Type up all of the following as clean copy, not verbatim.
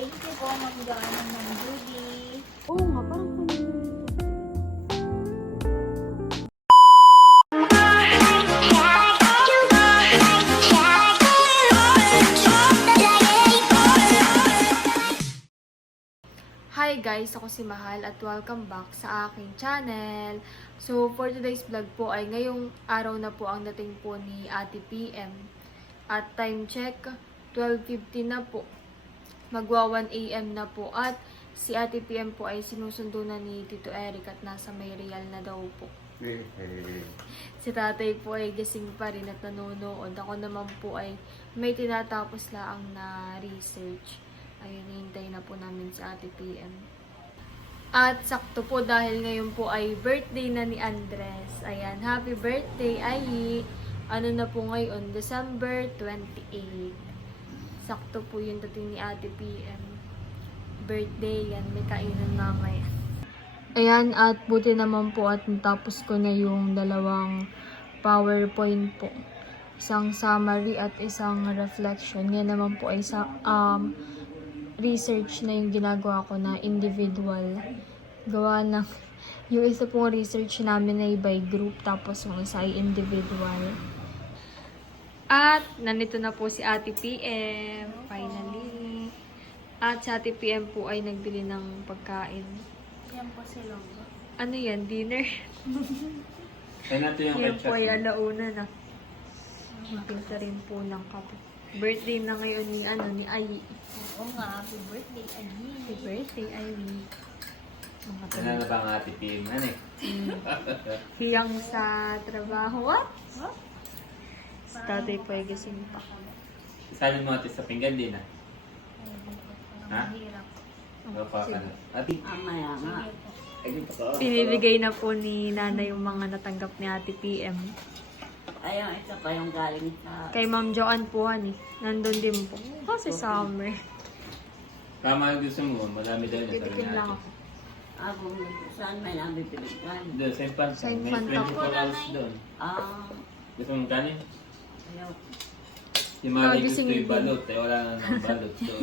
Thank you po, Ma'am Joanna, Ma'am Judy. Oo nga, parang Hi guys! Ako si Mahal at welcome back sa aking channel. So, for today's vlog po ay ngayong araw na po ang dating po ni Ate PM. At time check, 12:50 na po. Magwa 1 AM na po. At si Ate PM po ay sinusundo na ni Tito Eric at nasa may real na daw po. Si tatay po ay gising pa rin at nanonood. Ako naman po ay may tinatapos lang na research. Ayun, hintay na po namin si Ate PM. At sakto po dahil ngayon po ay birthday na ni Andres. Ayan, happy birthday, Ayi! Ano na po ngayon? December 28. Sakto po yung dating ni Ate PM. Birthday yan, may kainan mamaya. Ayan, at buti naman po at natapos ko na yung dalawang PowerPoint po. Isang summary at isang reflection. Ngayon naman po ay research na yung ginagawa ko na individual. Gawa ng, yung isa pong research namin ay by group, tapos yung isa ay individual. At, nandito na po si Ate PM, finally. At si Ate PM po ay nagbili ng pagkain. Yan po si Longo. Ano yan? Dinner? Kaya natin yung Yan ketchup. po ay alauna na. Magpinta rin po ng kape. Birthday na ngayon ni Ayi. Oo nga, happy birthday, Adi. Happy birthday, Ayi. Ano na ba ang ate PM? Ano eh? Hiyang sa trabaho. What? Si tatay po ay gising pa. Isanin mo ate sa pinggan din ah. Ha? Mahirap. O pa ka na. Ate, Amaya nga. ay dito ka. Pinibigay na po ni nanay yung mga natanggap ni Ate PM. Ayun, ito pa yung galing sa... Kay Ma'am Joanne po, nandun din po. Kasi summer. Tama yung gusto mo, madami daw niya. Titikim lang ako. Ako, saan may nabibilikan? Doon, sa Infanta. Sa May Infanta. 24 hours doon. Gusto mong kanin? Ayaw. Si Mali Gising gusto din. yung balot, eh wala na ng balot doon.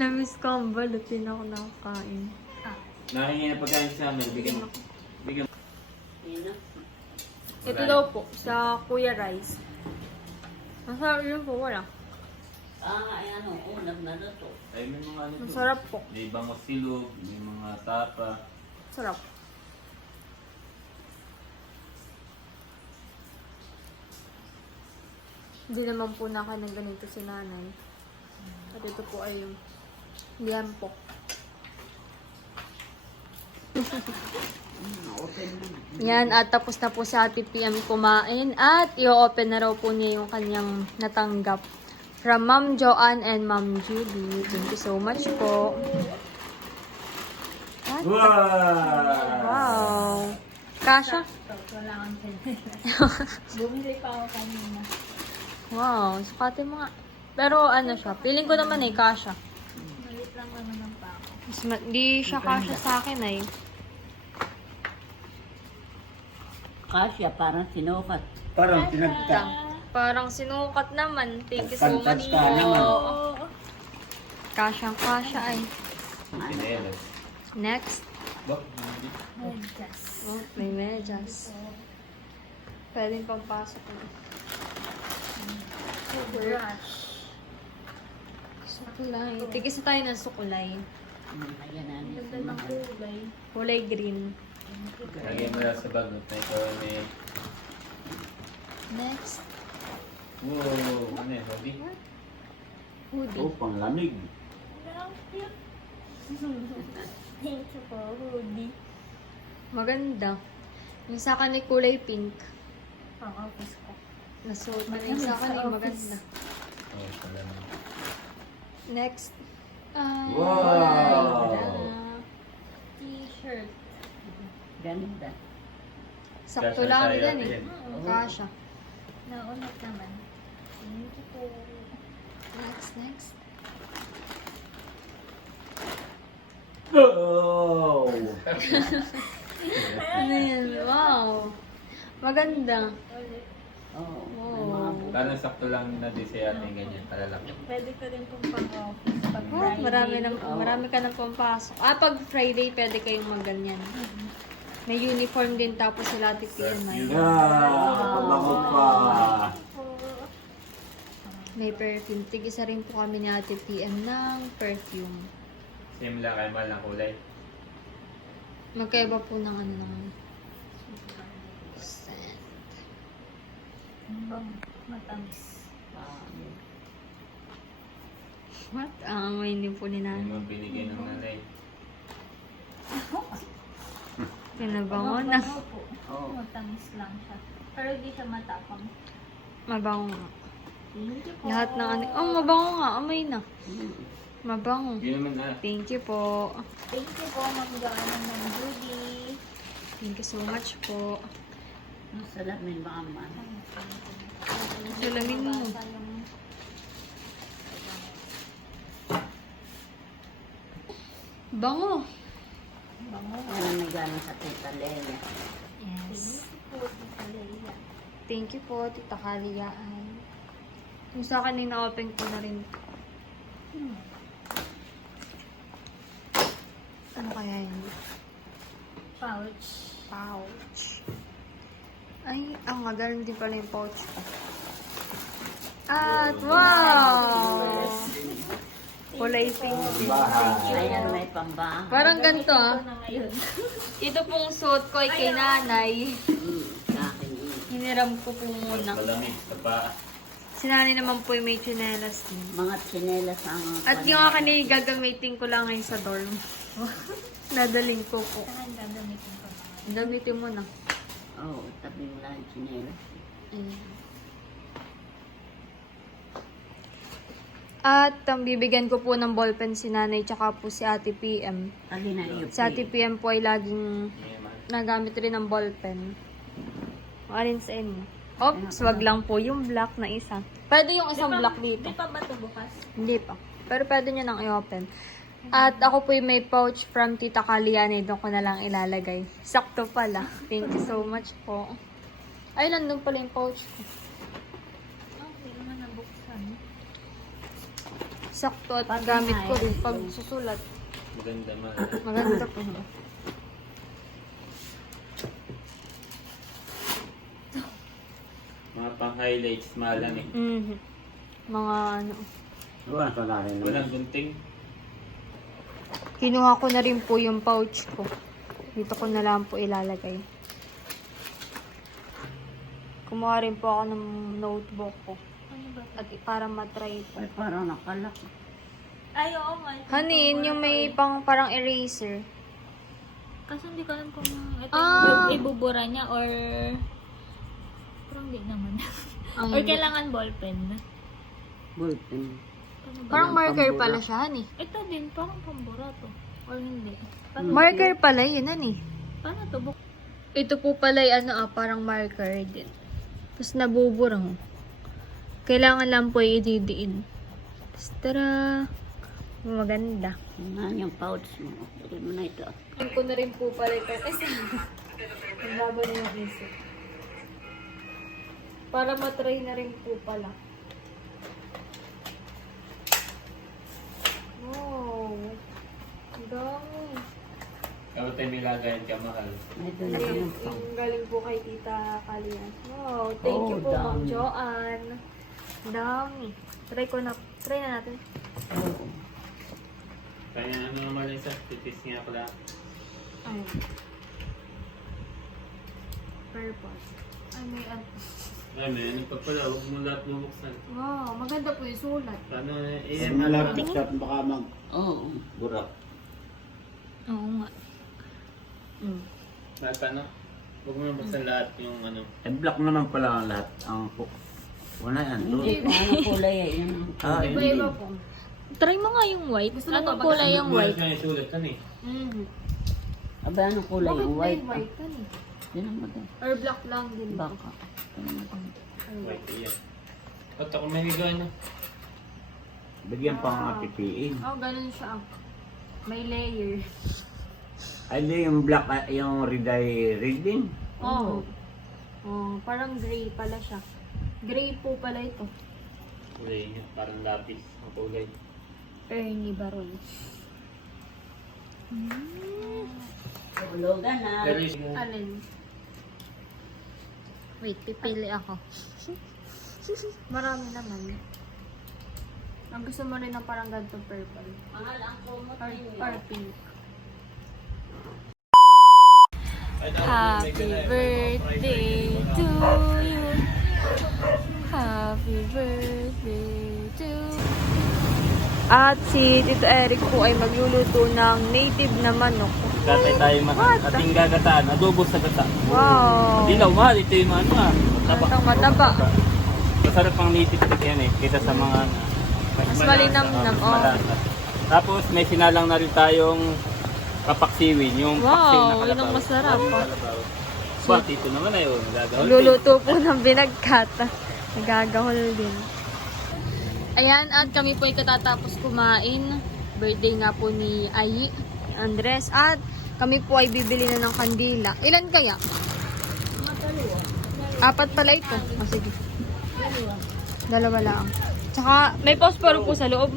Na-miss ko ang balot. Din ako nakakain. Nahingi na pagkain sa amin, bigyan mo. Bigyan mo. Yun na. Ito daw po, sa Kuya Rice. Masarap yun po, wala. Ayan o, ulam na luto. Ay, may mga ano doon. Masarap po. May ibang silog, may mga tapa. Sarap. Hindi naman po ng ganito si nanay. At ito po ay yung liampo. Open naman. Yan, at tapos na po sa Ate PM kumain. At i-open na raw po niya yung kanyang natanggap. From Ma'am Joanne and Ma'am Judy. Thank you so much po. At, Wow! wow! Kasha? Wala kang Bumili pa ako kanina. Wow, sukatin mo nga. Pero ano siya, feeling ko naman ay kasha. Malit lang naman ang pa ako. Di siya kasha sa akin ay. Kasya, parang sinukat. Parang pinagta. Parang sinukat naman. Thank you so much Kantas ka naman. po. Kasyang kasha ay. Pinelas. Next. Bak, hindi. Medyas. Oh, may medyas. Pwedeng pampasok na. Brush. Sukulay. Tigis na tayo ng sukulay. Ayan na. Ganda ng kulay. Kulay green. Lagyan mo lang sa bag. Ito may... Next. Wow! Ano yun? Hoodie? Hoodie. Oh, panglamig. Thank you po, hoodie. Maganda. Yung sa akin ay kulay pink. Pang office ko. Nasuot na yung sa akin ay maganda. Oh, pala na. Next. Ah, Wow! wala. T-shirt. Ganda. Sakto Kasha lang tayo, yan eh. Ate. Kasha. Naunat naman. Thank you po. Next. Oh! Ano yan? Wow. Maganda. Oo. Oh. May mga Sana sakto lang na di siya ating ganyan, kalalaki. Pwede ka rin pong pang-office pag Oh, Friday. marami ka nang pumpasok. Pag Friday, pwede kayong magganyan. May uniform din tapos sila Ate PM may. Bango pa. May perfume. Tig-isa rin po kami ni Ate PM ng perfume. Same lang kayo mahal ng kulay. Magkaiba po ng ano naman. Scent. Matamis. What? Ang amoy din po ni Hindi Nanay. mo binigay ng nanay. Pinabango na. Mabango po. Matamis lang siya. Pero di siya matapang. Mabango nga. Thank you po. Lahat ng ano. Oh, mabango nga. Amoy na. Mabango. Hindi naman na. Thank you po. Thank you po, Ma'am Joanna ng Judy. Thank you so much po. Masalamin baka man. Salamin mo. Bango. Bango. Ano may gano'n sa Tita Leia. Yes. Po, Tita Leia. Thank you po, Tita Kaliyaan. Yung sa akin, na-open ko na rin. Ano kaya yun? Pouch. Pouch. Ay, ganun din pala yung pouch ko. At wow! Kulay pink din. Ayan, may pambahan. Parang ganito Ito na ngayon. Ito pong suot ko ay kay nanay. Sa akin yun. Hiniram ko po Mas muna. malamig sa paa. Si nanay naman po ay may tsinelas din. Mga tsinelas ang At yung akin ay gagamitin ko lang ngayon sa dorm. Nadaling ko po. Saan gagamitin ko na? Gamitin mo na. Oo, tabi mo lang yung tsinelas. At bibigyan ko po ng ballpen si nanay tsaka po si Ate PM. Alin na iyo. Si Ate PM po ay laging Hindi man. nagamit rin ng ballpen. Alin sa inyo? Oops, wag lang po yung black na isa. Pwede yung isang black dito. Di pa ba ito bukas? Hindi pa. Pero pwede nyo nang i-open. At ako po yung may pouch from Tita Kaliane. Doon ko na lang ilalagay. Sakto pala. Thank you so much po. Ay, nandun pala yung pouch ko. Okay naman nabuksan. Sakto at gamit ko rin pag susulat. Maganda man. Maganda po. Mga pang-highlights, malang eh. Mhm. Mga ano. Wala sa narin naman. Walang gunting. Kinuha ko na rin po yung pouch ko. Dito ko na lang po ilalagay. Kumuha rin po ako ng notebook ko. Ano ba? At para matry po. Ay, parang nakalak. Ay, oo nga. Hanin, yung may parang eraser. Kasi hindi ko alam kung ito Ah. yung ibubura niya or... Pero hindi naman. Ang or hindi. kailangan ballpen. Bulletin. Ano ba? Parang marker pambura. pala siya, hani. Ito din, parang pambura to. Or hindi. Paano, Marker pala yun, hani. paano to? Ito po pala yung parang marker din. Tapos nabuburang. Kailangan lang po ididiin. Tapos tara. Maganda. Yan yung pouch mo. Pwede mo na ito. Alam ko na rin po pala ito. Naglaba na yung isip. Para matry na rin po pala. Wow. Ang dami. Kapag tayo nilagayan ka, mahal. May doon na yung pang. Yung galing po kay Tita Kalian. Wow, thank you Oh, po, Ma'am dami. Joanne. Ang dami. Try na natin. Oo. Kaya ano naman isa, titis nga pala. Ay. Purple. Ay, may ano. Ay, may ano pa pala, huwag mo lahat bubuksan. Wow, maganda po yung sulat. Paano Yung malapit at baka Oo. mag-burak. Oo nga. Lahat ano? Huwag mo buksan lahat yung ano. Eh, black naman pala ang lahat. Ang wala yan. Hindi kung ano kulay eh. Yan ang Ah, kulay. hindi. Iba-iba po. Try mo nga yung white. Gusto mo Anong ba kulay baga- yung Buhay white? nga yung sulat kan eh. Aba, anong kulay Bakit yung may white? white ka ni? Yan ang maganda. Or black lang din. Baka. White yan. At ako mahiga na. Bigyan pa ang atipiin. Oh, ganun siya. May layer. Ay, di yung black, yung red eye red din. Oh. Oh, parang gray pala siya. Gray po pala ito. Kulay niya, parang lapis ang kulay. Ernie Baron. Hulugan na. Pero yung Alin? Wait, pipili ako. Marami naman. Ang gusto mo rin ng parang ganito purple. Mahal ang kumot Or ninyo. pink. Happy birthday to you. Happy birthday to At si Tito Eric po ay magluluto ng native na manok. gatay tayo mahal. Ating gagataan, adobo sa gata. Wow! Hindi daw mahal, ito yung ano Matang mataba. Masarap ang native food yan eh, kita sa mga Mas malinamnam, mas oh. malasa. Tapos may sinalang na rin tayong kapaksiwin, yung Wow, paksiw na yun kalabaw. ang masarap, oh. Kalabaw. Ba, dito naman ay gagawin. Luluto po ng binagkata. Nagagahol din. Ayan, at kami po ay katatapos kumain. Birthday nga po ni Ayi Andres. At kami po ay bibili na ng kandila. Ilan kaya? Apat pala ito. O sige. Dalawa lang. Tsaka may posporo po sa loob.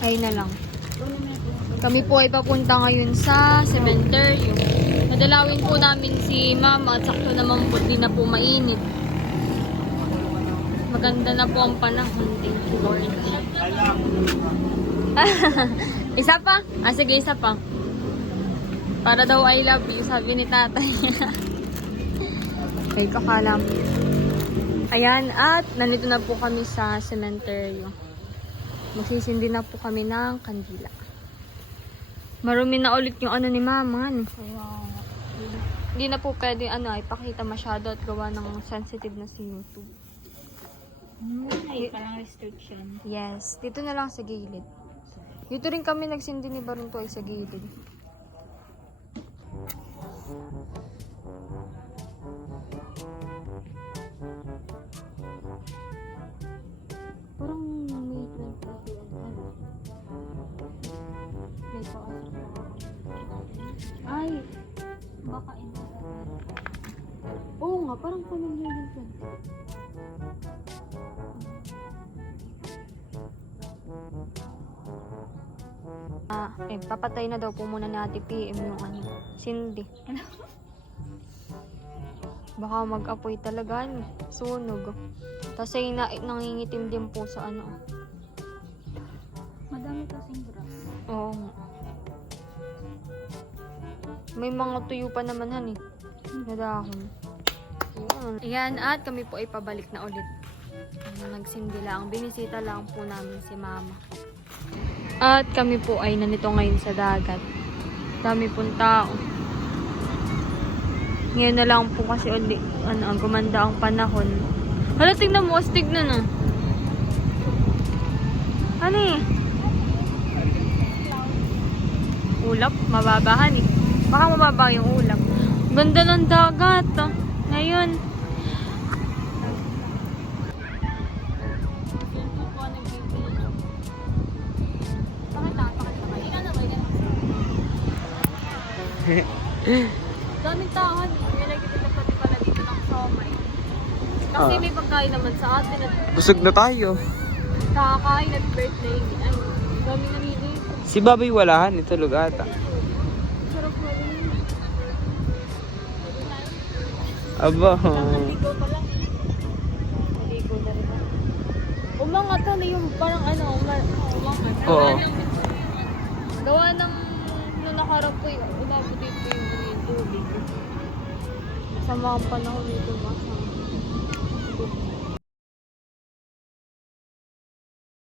Ay na lang. Kami po ay papunta ngayon sa cemetery. Nadalawin po namin si Mama at sakto naman po di na po mainit. Maganda na po ang panahon. Thank you, Lord. Isa pa? Ah, sige, isa pa. Para daw I love you, sabi ni tatay. Okay, kakalam. Ayan, at nandito na po kami sa cemetery. Magsisindi na po kami ng kandila. Marumi na ulit yung ano ni Mama. Hindi na po pwede ipakita masyado at gawa ng sensitive na si YouTube. Ay, parang restriction. Yes, dito na lang sa gilid. Dito rin kami nagsindi ni Barunto ay sa gilid. Parang may 20 ano. May pa-offer na ako. Ay, baka ina. Oo nga, parang familiar din yan. Papatay na daw po muna ni Ate PM yung Cindy. Baka mag-apoy talaga, sunog. Tapos ay nangingitim din po sa Madami kasing grass. Oo. May mga tuyo pa naman na dahon. Ayan, at kami po ay pabalik na ulit. Nagsindi lang. Binisita lang po namin si Mama. At kami po ay nandito ngayon sa dagat. Dami pong tao. Ngayon na lang po kasi gumanda ang panahon. Hala, tignan mo. Astig na. Ano eh? Ulap? Mababahan eh. Baka mababa yung ulap. Ganda ng dagat. Ngayon. Daming tahan. May nagtitinda pati pala dito ng somay. Kasi may pagkain naman sa atin at Busog na tayo. kakakain at birthday. Ay, daming namili. Si Baboy walahan, itulog ata. Sarap mo rin. Aba. Maligo pa lang. Maligo na rin. Umangat yung parang umangat. Oo. Gawa ng nung nakarap po yung umabot dito yung tubig. Sa mga panahon dito masama.